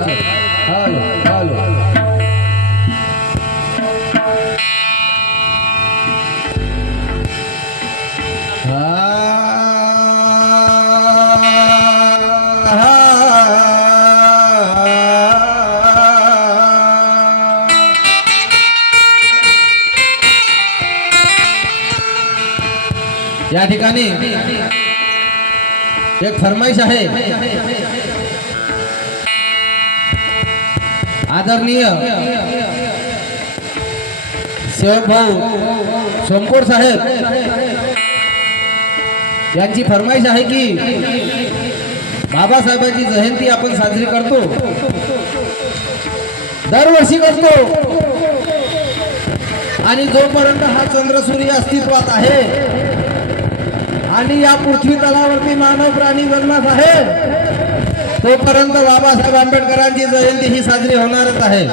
Hello hello या ठिकाणी एक फरमाईश आहे। आदरणीय सेवक भाऊ सोमकोर साहेब यांची फरमाईश आहे की बाबासाहेबांची जयंती आपण साजरी करतो, दरवर्षी करतो, आणि जोपर्यंत हा चंद्र सूर्य अस्तित्वात आहे आणि या पृथ्वी तलावरती मानव प्राणी जन्मात आहे तोपर्यंत बाबासाहेब आंबेडकरांची जयंती ही साजरी होणारच आहे।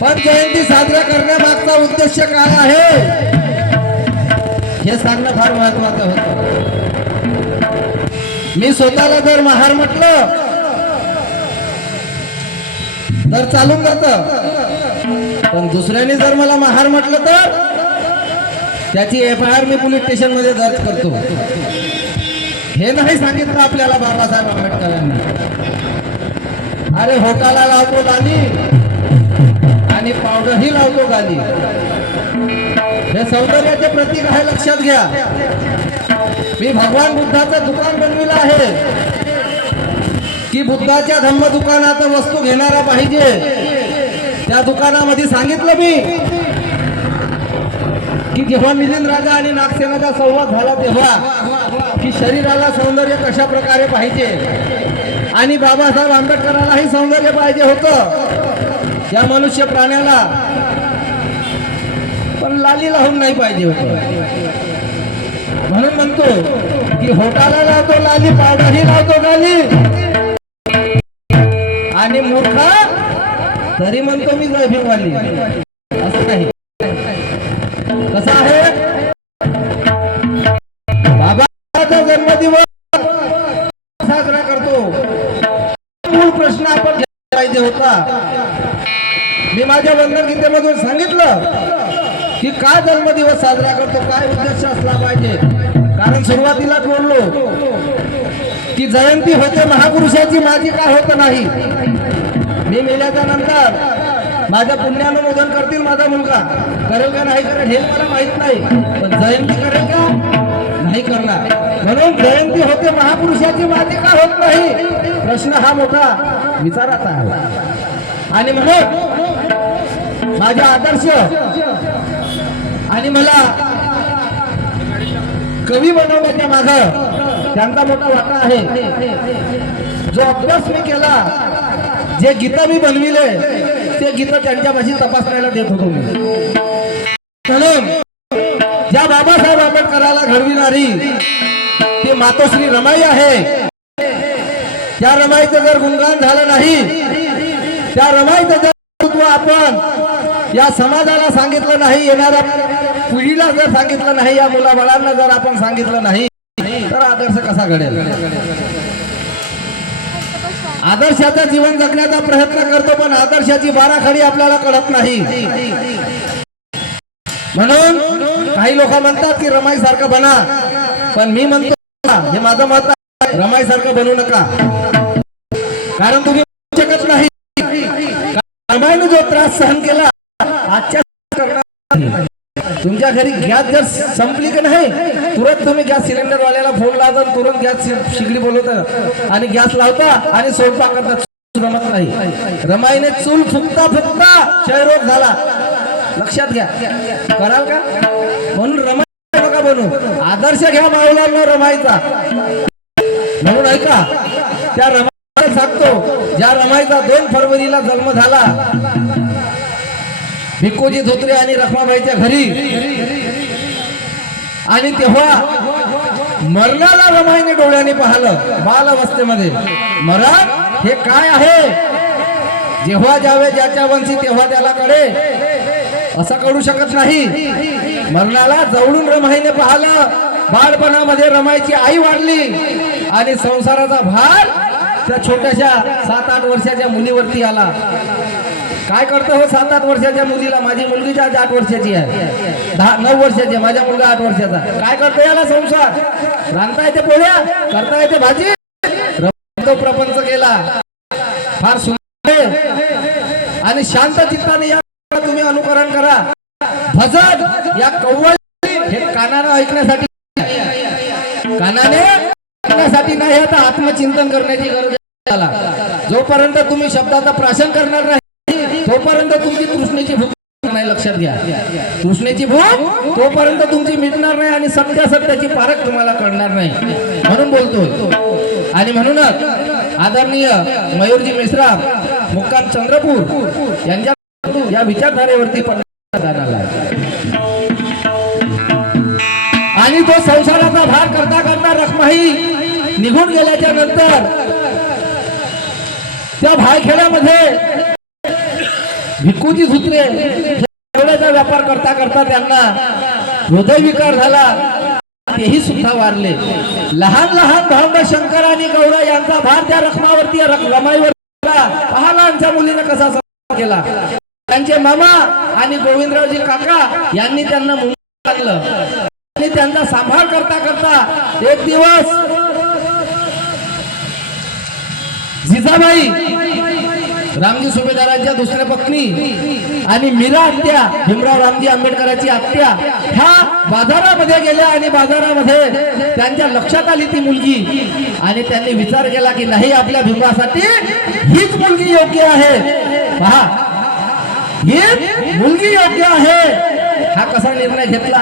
पण जयंती साजरा करण्यामागचा उद्देश काय आहे हे सांगणं फार महत्वाचं होतं। मी स्वतःला जर महार म्हटलं तर चालून जातं, पण दुसऱ्याने जर मला महार म्हटलं तर त्याची FIR मी पोलीस स्टेशन मध्ये दर्ज करतो। हे नाही सांगितलं आपल्याला बाबासाहेब आंबेडकरांनी। अरे होटाला लावतो गाली आणि पावडरही लावतो गाली, हे सौंदर्याचे प्रतीक आहे, लक्षात घ्या। मी भगवान बुद्धाचं दुकान बनविलं आहे की बुद्धाच्या धम्म दुकानात वस्तू घेणारा पाहिजे। त्या दुकानामध्ये सांगितलं मी की जेव्हा मिलिंद राजा आणि नागसेनाचा संवाद झाला तेव्हा की शरीराला सौंदर्य कशा प्रकारे पाहिजे, आणि बाबासाहेब आंबेडकरांनाही सौंदर्य पाहिजे होतं या मनुष्य प्राण्याला, पण लाली लावून नाही पाहिजे होतं। म्हणून म्हणतो की होटाला लावतो लाली, पावडरही लावतो गाली, आणि मूर्खा तरी म्हणतो मी जय भीमवाली। असं नाही, कसं आहे, बाबाचा जन्मदिवस साजरा करतो, मूळ प्रश्न आपण पाहिजे होता। मी माझ्या वंदन गीतेमधून सांगितलं की का जन्मदिवस साजरा करतो, काय उद्देश असला पाहिजे। कारण सुरुवातीलाच बोललो की जयंती होते महापुरुषाची, माझी काय होत नाही। मी मेल्याच्या नंतर माझ्या पुण्यानं मोदन करतील, माझा मुलगा करेल का नाही करेल हे मला माहित नाही, पण जयंती करेल का नाही करणार। म्हणून जयंती होते महापुरुषाची, माझी का होत नाही, प्रश्न हा मोठा विचाराचा आहे। आणि म्हणून माझा आदर्श आणि मला कवी बनवण्याच्या मागं त्यांचा मोठा वाटा आहे। जो अभ्यास मी केला, जे गीत मी बनविले ते गीत त्यांच्यापाशी तपासण्याला देत होतो मी। म्हणून ज्या बाबासाहेब आंबेडकराला घडविणारी ती मातोश्री रमाई आहे, त्या रमाईचं जर गुणगान झालं नाही, त्या रमाईचं जर आपण या समाजाला सांगितलं नाही, येणाऱ्या पिढीला जर सांगितलं नाही, या मुलाबाळांना जर आपण सांगितलं नाही, तर आदर्श कसा घडेल। आदर्शाचं जीवन जगण्याचा प्रयत्न करतो, पण आदर्शाची बाराखडी आपल्याला कळत नाही। म्हणून काही लोक म्हणतात की रमाई सारखं बना, पण मी म्हणतो हे माझं मत आहे, रमाई सारखं बनवू नका। कारण तुम्ही शकत नाही, रमाईने जो त्रास सहन केला आजच्या तुमच्या घरी गॅस जर संपली की नाही, तुरंत तुम्ही गॅस सिलेंडर वाल्याला फोन लावता, तुरंत गॅस शिगडी बोलवता आणि गॅस लावता आणि स्वयंपाक करता, जमत नाही। रमाईने चूल फुकता फुकता क्षयरोग झाला, लक्षात घ्या, कराल का। म्हणून रमाई नका बनू, आदर्श घ्या माऊलांना रमाईचा। म्हणून ऐका, त्या रमाईला सांगतो, ज्या रमाईचा 2 फरवरीला जन्म झाला भिक्कोजी धोत्रे आणि रखमाबाईच्या घरी, आणि तेव्हा मरणाला रमाईने डोळ्याने पाहिलं बालअवस्थेमध्ये। मरण हे काय आहे, जेव्हा जावे ज्याच्या वंशी तेव्हा त्याला कळे, असं करू शकत नाही। मरणाला जवळून रमाईने पाहिलं, बाळपणामध्ये रमाईची आई वाढली आणि संसाराचा भार त्या छोट्याशा 7-8 वर्षाच्या मुलीवरती आला. काय करतो हो 7-8 वर्षाच्या मुलीला? माझी मुलगी आज 8 वर्षाची आहे, 9 वर्षाची आहे, माझा मुलगा 8 वर्षाचा. काय करतो याला? संसार रांधता येते, पोळ्या करता येते, भाजी, तो प्रपंच केला. फार सुंदर आणि शांत चित्ताने या तुम्ही अनुकरण करा. भजन या कव्वाली हे कानाने ऐकण्यासाठी नाही, आता आत्मचिंतन करण्याची गरज आहे. जोपर्यंत तुम्ही शब्दाचा प्राशन करणार नाही तोपर्यंत तुमची तृष्णेची भूक नाही. लक्षात घ्या, तृष्णेची भूक तोपर्यंत तुमची मिटणार नाही आणि सत्याची पारख तुम्हाला कळणार नाही. म्हणून बोलतो. आणि म्हणूनच आदरणीय मयूरजी मेश्राम मुक्काम चंद्रपूर यांच्या या विचारधारेवरती आणि तो संसाराचा भार करता करता रखमाई निघून गेल्याच्या नंतर त्या भायखेड्यामध्ये भिक्खूची सूत्रे एवढ्याचा व्यापार करता करता त्यांना हृदयविकार झाला, तेही सुद्धा वारले. लहान लहान भांड शंकर आणि गौरा यांचा भार त्या रखमावरती रमाईवर पहालांच्या मुलीने कसा केला. त्यांचे मामा आणि गोविंदरावजी काका यांनी त्यांना मुंबईत आणलं आणि त्यांचा सांभाळ करता करता एक दिवस जिजाबाई रामजी सुभेदारांच्या दुसऱ्या पत्नी आणि मीरा आत्या भीमराव रामजी आंबेडकरांची आत्या ह्या बाजारामध्ये गेल्या आणि बाजारामध्ये त्यांच्या लक्षात आली ती मुलगी आणि त्यांनी विचार केला की नाही, आपल्या भीमासाठी हीच मुलगी योग्य आहे. पहा, ही मुलगी योग्य आहे. हा कसा निर्णय घेतला?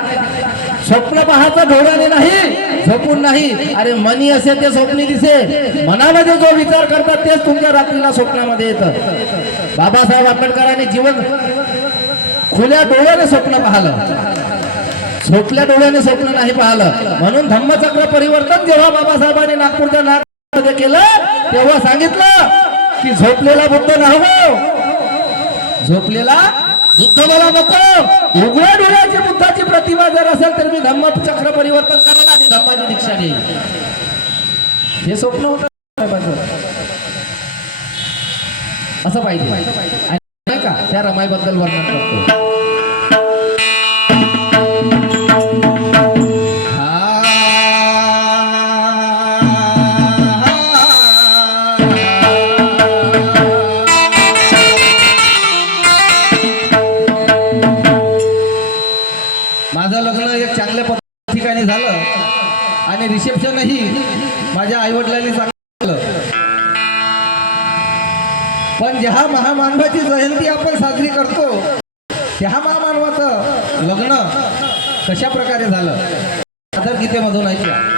स्वप्न पाहायचं डोळ्याने नाही, झोपून नाही. अरे मनी असे ते स्वप्नी दिसे. मनामध्ये जो विचार करतात तेच तुमच्या रात्रीला स्वप्नामध्ये येतं. बाबासाहेब आंबेडकरांनी जीवन खुल्या डोळ्याने स्वप्न पाहिलं, झोपल्या डोळ्याने स्वप्न नाही पाहिलं. म्हणून धम्मचक्र परिवर्तन जेव्हा बाबासाहेबांनी नागपूरच्या नागमध्ये केलं तेव्हा सांगितलं की झोपलेला बुद्ध नाही, झोपलेला बुद्ध मला नको. उघड्या डोळ्याची बुद्धाची प्रतिमा जर असेल तर मी धम्मचक्र परिवर्तन करणार आणि धम्माची दीक्षा घेईन. हे स्वप्न होतं असं पाहिजे. नाही का? त्या रमाईबद्दल वर्णन करतो. माझं लग्न एक चांगल्या ठिकाणी झालं आणि रिसेप्शनही माझ्या आईवडिलांनी सांगितलं. पण ज्या महामानवाची जयंती आपण साजरी करतो त्या महामानवाचं लग्न कशा प्रकारे झालं तर गीतेमधून ऐकलं.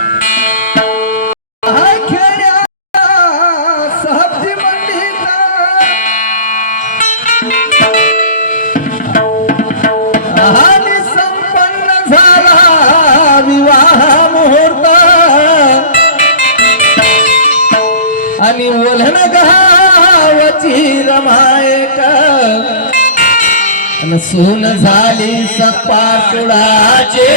विवाह मुहूर्त आणि वलन गावची रमायक आणि सून झाली सपाटुडाचे.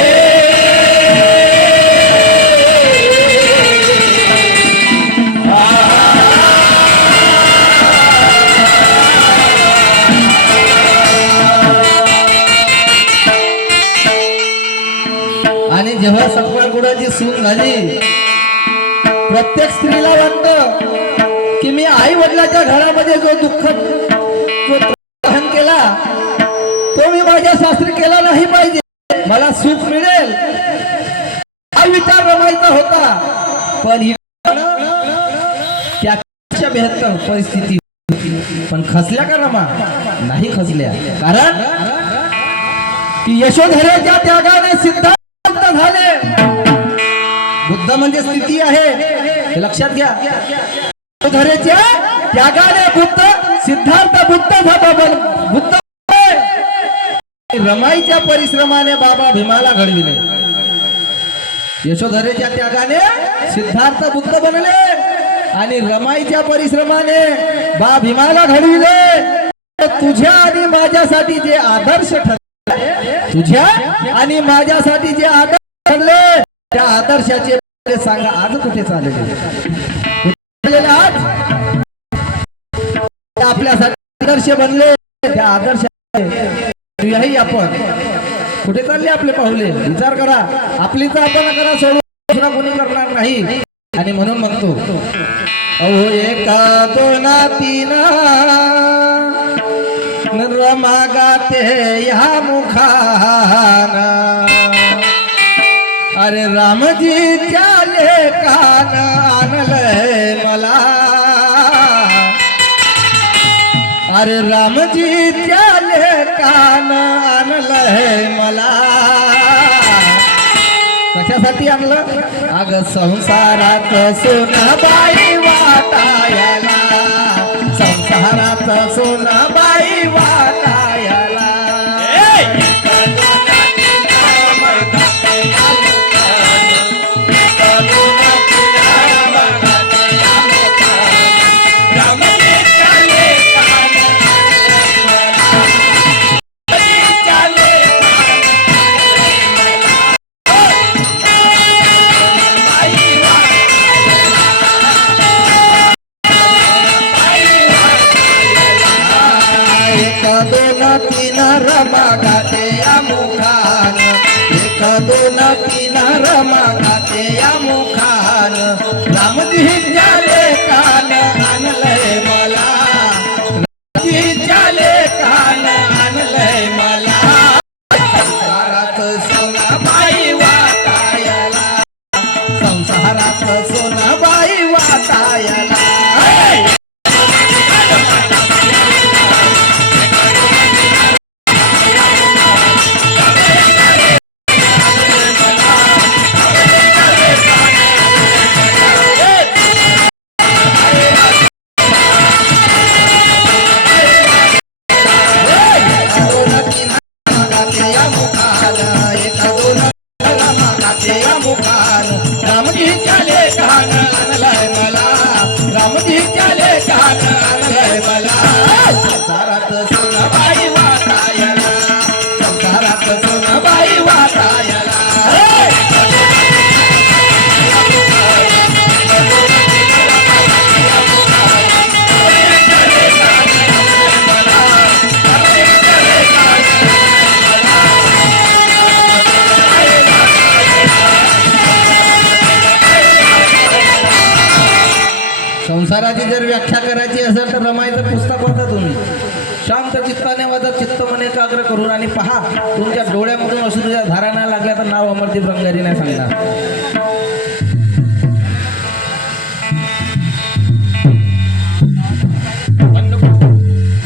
आणि जेव्हा सपाटुडाची सून झाली प्रत्येक स्त्रीला वाटतं की मी आई वडिलाच्या घरामध्ये जो दुःख सहन केला तो मी माझ्या सासरी केला नाही पाहिजे, मला सुख मिळेल हा विचार रमायचा होता. पण ही त्याच्या बेहत्तर परिस्थिती. पण खचल्या का रमा? नाही खचल्या. कारण की यशोधरेच्या त्यागाने सिद्धार्थ झाले. बुद्ध म्हणजे स्थिती आहे हे लक्षात घ्या. यशोधरेच्या त्यागाने बुद्ध सिद्धार्थ बुद्ध झाला. बुद्ध रमाईच्या परिश्रमाने बाबा भीमाला घडविले. यशोधरेच्या त्यागाने सिद्धार्थ बुद्ध बनले आणि रमाईच्या परिश्रमाने बा भीमाला घडविले. तुझ्या आणि माझ्यासाठी जे आदर्श ठरले, तुझ्या आणि माझ्यासाठी जे आदर्श ठरले त्या आदर्शाचे सांगा आज कुठे चालले. आज आपल्यासाठी आदर्श बनले, त्या आदर्श आपण कुठे चालले आपले पाहुले विचार करा. आपलीच आपण करा, सोडून दुसरा कोणी करणार नाही. आणि म्हणून म्हणतो अहो एका दोना तीना रमा गाते या मुखाना, अरे रामजी त्याले कान आणलंय मला, अरे रामजी त्याले कान आणलंय मला. कशासाठी आणलं? अग संसारात सोनाबाई वाटायला, संसारात सोनाबाई वाटायला. रमा गाते या मुखान, एक दोन तीन रमा गाते या मुखान, रामजी झाले कान आणलंय मला, रामजी झाले कान आणलंय मला. संसारात सोनाबाई वाटायला, संसारात सोनाबाई वाटायला. रामजी त्याले कान आणलंय मला, रामजी त्याले कान आणलंय मला. संसारात सोनाबाई वाटायला, संसारात सोनाबाई वाटायला. संसाराची जर व्याख्या करायची असेल तर रमाईचं पुस्तक वाचा तुम्ही. शांत चित्ताने वाचा, चित्त मन एकाग्र करून, आणि पहा तुमच्या डोळ्यामधून अश्रूच्या धारा नाही लागल्या तर नाव अमरदीप रंगारी नाही सांगणार.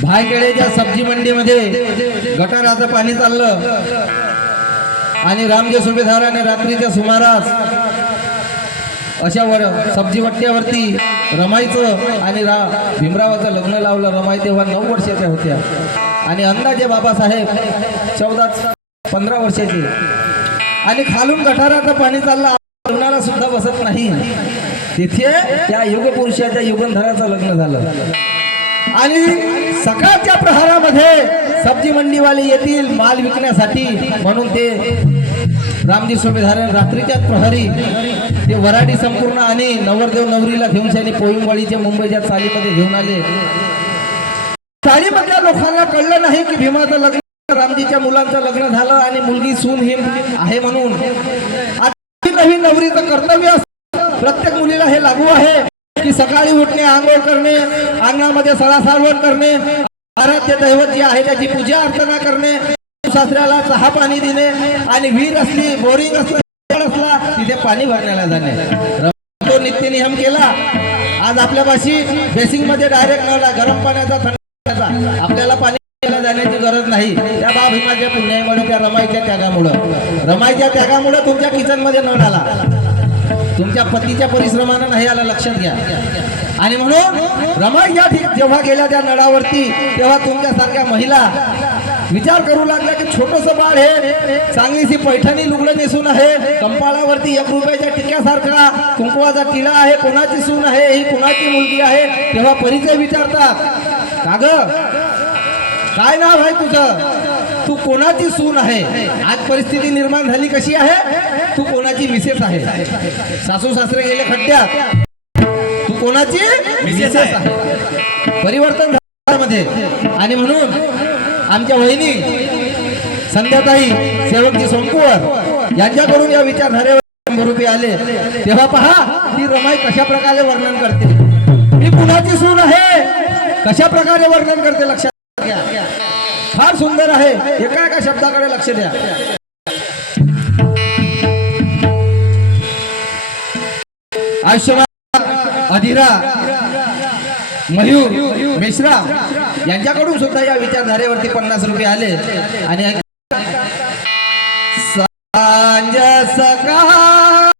भायखेड्याच्या सब्जी मंडीमध्ये गटाराचं पाणी चाललं आणि रामजी सुभेदाराने रात्रीच्या सुमारास अशा सब्जी वट्ट्यावरती रमाईचं आणि भीमरावाचं लग्न लावलं. रमाई तेव्हा 9 वर्षाच्या होत्या आणि अंदाजे बाबासाहेब 14-15 वर्षाचे. आणि खालून गटाराचं पाणी चाललं, लग्नाला सुद्धा बसत नाही. तिथे त्या युगपुरुषाच्या युगंधराचं लग्न झालं. आणि सकाळच्या प्रहारामध्ये सब्जी मंडीवाले येतील माल विकण्यासाठी, म्हणून ते रामजी सुभेदार रात्रीच्या प्रहरी ते वराडी संपूर्ण आणि नवरदेव नवरीला घेऊन शानी पोईमवाडीच्या मुंबईच्या चालीमध्ये घेऊन आले. चालीमधल्या लोकांना कळलं नाही की भीमाचं लग्न, रामजीच्या मुलांचं लग्न झालं आणि मुलगी सून ही आहे म्हणून. नवीन नवरीचं कर्तव्य असतं, प्रत्येक मुलीला हे लागू आहे की सकाळी उठणे, आंघोळ करणे, अंगणामध्ये सडा सारवण करणे, आराध्य दैवत जे आहे त्याची पूजा अर्चना करणे, सासऱ्याला चहा पाणी देणे, आणि विहीर असली, बोरिंग असला तिथे पाणी भरण्याला जाणे. तो नित्य नियम केला. आज आपल्यापाशी बेसिंग मध्ये डायरेक्ट नळा, गरम पाण्याचा, थंड पाण्याचा, आपल्याला पाणी जाण्याची गरज नाही. त्या बा भीमाच्या पुण्यामुळे, त्या रमाईच्या त्यागामुळं, रमाईच्या त्यागामुळं तुमच्या किचन मध्ये नळ आला, तुमच्या पतीच्या परिश्रमानं नाही आला, लक्षात घ्या. आणि म्हणून रमाई या जेव्हा गेल्या त्या नळावरती, तेव्हा तुमच्यासारख्या महिला विचार करू लागला की छोटस बाळ हे चांगलीशी पैठणी लुगडं नेसून आहे, कंपाळावरती 1 रुपयाच्या टिक्यासारखा कुंकवाचा टिळा आहे, कोणाची सून आहे, ही कोणाची मुलगी आहे. तेव्हा परिचय विचारतात, का ग काय नाव आहे तुझं, तू कोणाची सून आहे. आज परिस्थिती निर्माण झाली कशी आहे, तू कोणाची मिसेस आहे. सासू सासरे गेले खड्ड्यात, तू कोणाची मिसेस आहे. परिवर्तन झालं लग्नामध्ये. आणि म्हणून आमच्या वहिनी संध्याताई सेवकजी सोमकुवर यांच्याकडून या विचारधारेवर 100 रुपये आले. तेव्हा पहा ती रमाई कशा प्रकारे वर्णन करते. मी कुणाची सून आहे कशा प्रकारे वर्णन करते लक्षात घ्या. फार सुंदर आहे. एका एका शब्दाकडे लक्ष द्या. आयुष्यमान अधिरा मयूर मेश्राम यांच्याकडून सुद्धा या विचारधारेवरती 50 रुपये आले. आणि सांज सकाळी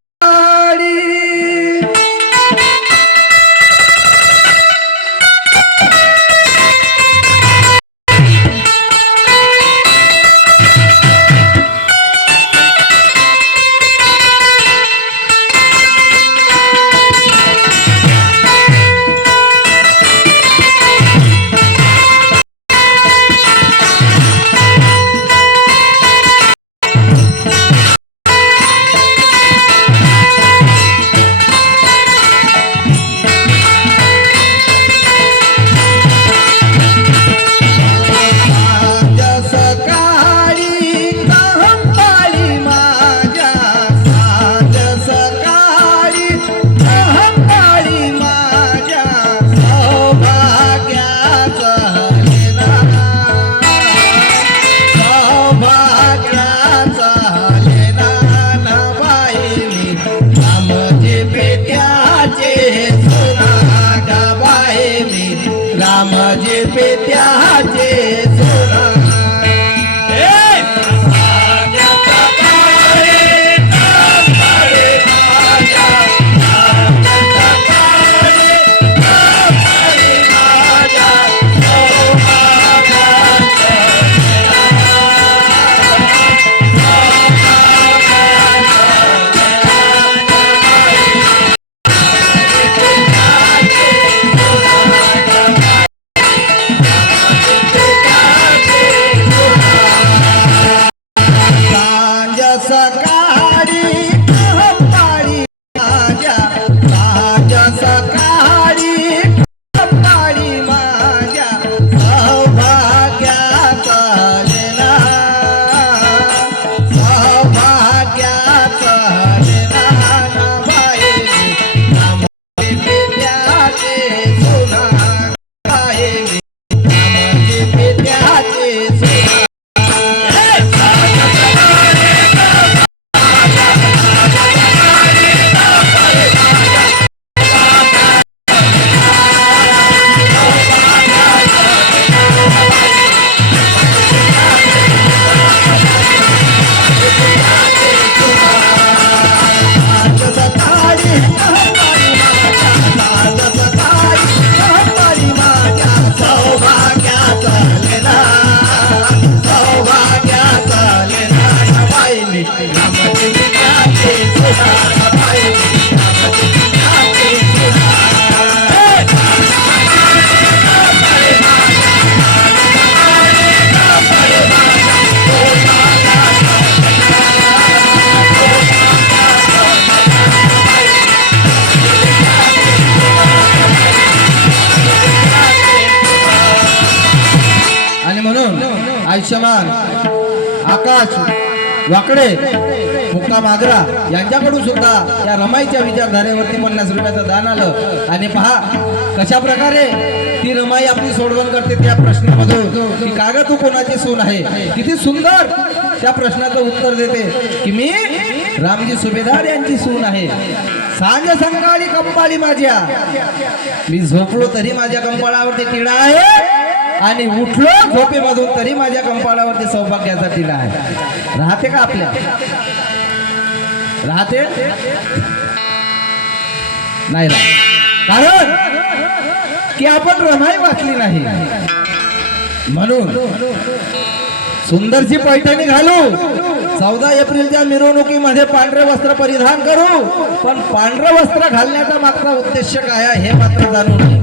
रामजी पेत्याचे सोना. आयुष्यमान आकाश वाकडे मुक्काम आग्रा यांच्याकडून सुद्धा या रमाईच्या विचारधारेवरती 50 रुपयाचं दान आलं. आणि पहा कशा प्रकारे ती रमाई आपली सोडवण करते त्या प्रश्नामधून की काग तू कोणाची सून आहे. किती सुंदर त्या प्रश्नाचं उत्तर देते की मी रामजी सुभेदार यांची सून आहे. सांज संकाळी कंपाळी माझ्या, मी झोपलो तरी माझ्या कंपाळावरती टिळा आहे आणि उठलो झोपेमधून तरी माझ्या कंपाळावरती सौभाग्याचा टिळा आहे. राहते का आपल्या? राहते नाही राहत. कारण की आपण रमाई वाचली नाही. म्हणून सुंदरची पैठणी घालू, 14 एप्रिलच्या मिरवणुकीमध्ये पांढरे वस्त्र परिधान करू, पण पांढरं वस्त्र घालण्याचा मागचा उद्देश काय आहे हे मात्र जाणून घे.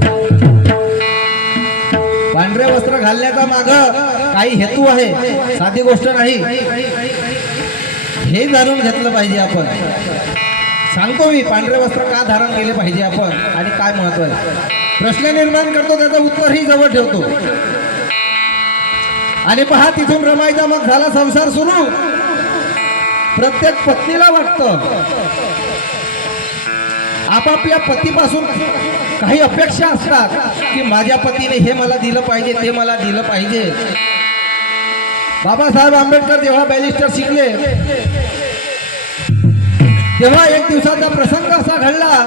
पांढरे वस्त्र घालण्याचा माग काही हेतू आहे, साधी गोष्ट नाही, हे जाणून घेतलं पाहिजे आपण. सांगतो मी पांढरे वस्त्र का धारण केले पाहिजे आपण आणि काय महत्व आहे. प्रश्न निर्माण करतो, त्याचं उत्तरही जवळ ठेवतो. आणि पहा तिथून रमाईचा मग झाला संसार सुरू. प्रत्येक पत्नीला वाटतं आपापल्या पतीपासून काही अपेक्षा असतात की माझ्या पतीने हे मला दिलं पाहिजे, ते मला दिलं पाहिजे. बाबासाहेब आंबेडकर जेव्हा बॅरिस्टर शिकले तेव्हा एक दिवसाचा प्रसंग असा घडला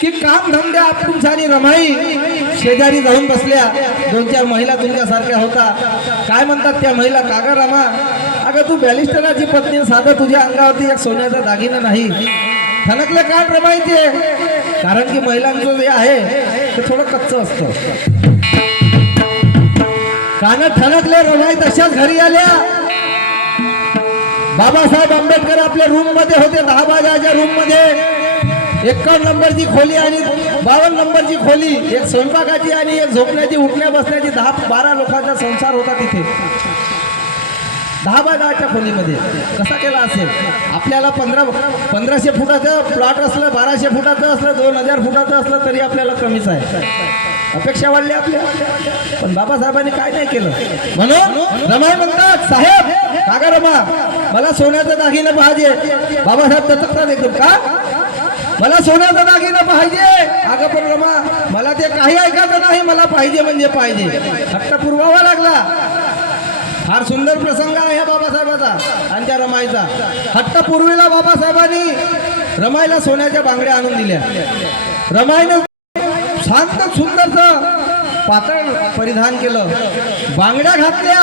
की काम धंदे आटपून आणि रमाई शेजारी जाऊन बसल्या. 2-4 महिला तुमच्यासारख्या होता. काय म्हणतात त्या महिला, का ग रमा, अगं तू बॅरिस्टराची पत्नी, साधं तुझ्या अंगावरती एक सोन्याचा दागिना नाही. ठणकले कान रमाईचे, कारण की महिलांचं जे आहे ते थोडं कच्चं असतं. कान ठणकले, रमाई तशाच घरी आल्या. बाबासाहेब आंबेडकर आपल्या रूम मध्ये होते, 10 बाजाच्या रूम मध्ये. 51 नंबरची खोली आणि 52 नंबरची खोली, एक स्वयंपाकाची आणि एक झोपण्याची उठण्या बसण्याची, 10-12 लोकांचा संसार होता तिथे 10 बाजाच्या खोलीमध्ये. कसा केला असेल? आपल्याला 1500 फुटाचं प्लॉट असलं, 1200 फुटाचं असलं, 2000 फुटाचं असलं तरी आपल्याला कमीच आहे. अपेक्षा वाढली आपल्या. पण बाबासाहेबांनी काय नाही केलं. म्हणून रमाई म्हणतात, साहेब काका रमा, मला सोन्याचं दागिने पाहिजे. बाबासाहेब तटकतात एकदम, का मला सोन्याचं दागिने पाहिजे? अगं पण रमा, मला ते काही ऐकायचं नाही, मला पाहिजे म्हणजे पाहिजे. हट्ट पुरवावा लागला. फार सुंदर प्रसंग आहे ह्या बाबासाहेबाचा आणि त्या रमाईचा. हट्ट पूर्वीला बाबासाहेबांनी रमाईला सोन्याच्या बांगड्या आणून दिल्या. रमाईने शांत सुंदरच पातळ परिधान केलं, बांगड्या घातल्या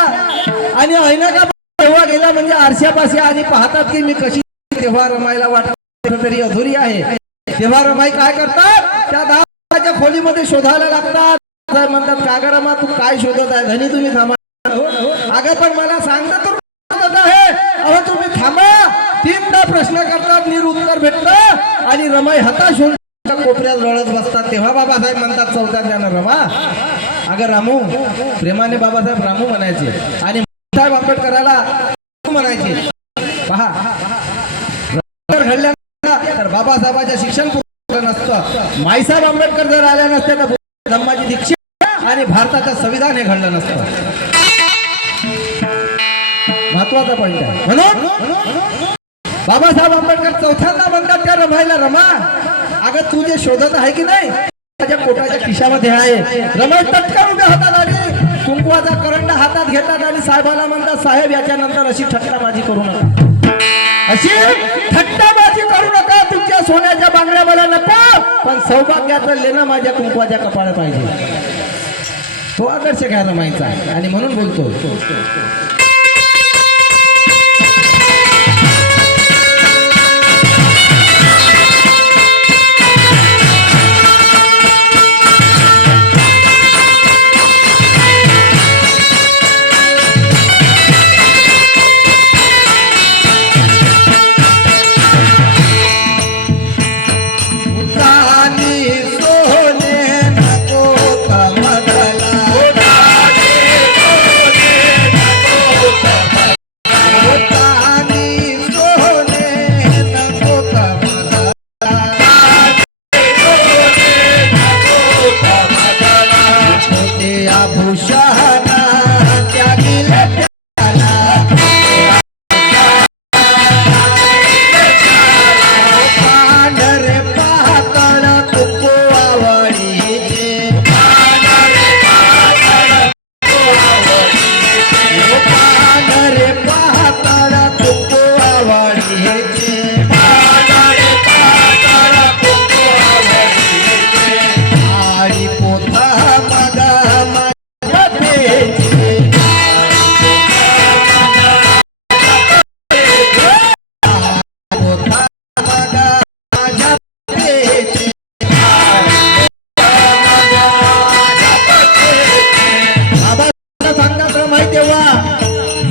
आणि ऐनका तेव्हा गेला म्हणजे आरशापाशी आणि पाहतात की मी कशी. तेव्हा रमाईला वाटत तरी अधुरी आहे. तेव्हा रमाई काय करतात, त्या 10 बाजाच्या खोलीमध्ये शोधायला लागतात. म्हणतात, का ग रमा, तू काय शोधत आहे? धनी तुम्ही थांबा. अगं पण मला सांगता तर आहे. अहो तुम्ही थांबा. 3दा प्रश्न करतात, निरुत्तर भेटतं आणि रमाई हताश होऊन कोपऱ्यात रडत बसतात. तेव्हा बाबासाहेब म्हणतात 4थ्या त्यानं, रमा अगं रामू, प्रेमाने बाबासाहेब रामू म्हणायचे आणि साहेब आंबेडकराला म्हणायचे. पहा घडल्यानंतर तर बाबासाहेबांचं शिक्षण पूर्ण नसतं. माईसाहेब आंबेडकर जर आल्या नसते तर धम्माची दीक्षा आणि भारताचं संविधान हे घडलं नसतं. महत्वाचा पॉइंट आहे. म्हणून बाबासाहेब आंबेडकर 4थ्यांदा म्हणतात त्या रमाईला, रमा अगं तू जे शोधत आहे की नाही माझ्या पोटाच्या खिशामध्ये आहे. रमाई तटकन उभ्या होतात आणि कुंकवाचा करंडा हातात घेतात आणि साहेबाला म्हणतात, साहेब याच्यानंतर अशी थट्टाबाजी करू नका, अशी थट्टाबाजी करू नका. तुमच्या सोन्याच्या बांगड्या मला नको, पण सौभाग्याचं लेणं माझ्या कुंकवाच्या कपाळात पाहिजे. तो आदर्श घ्या रमाईचा आणि म्हणून बोलतो.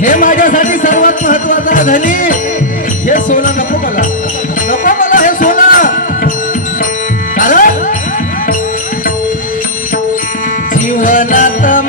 हे माझ्यासाठी सर्वात महत्वाचं धनी. हे सोनं नको मला, नको मला हे सोनं. कारण जीवनात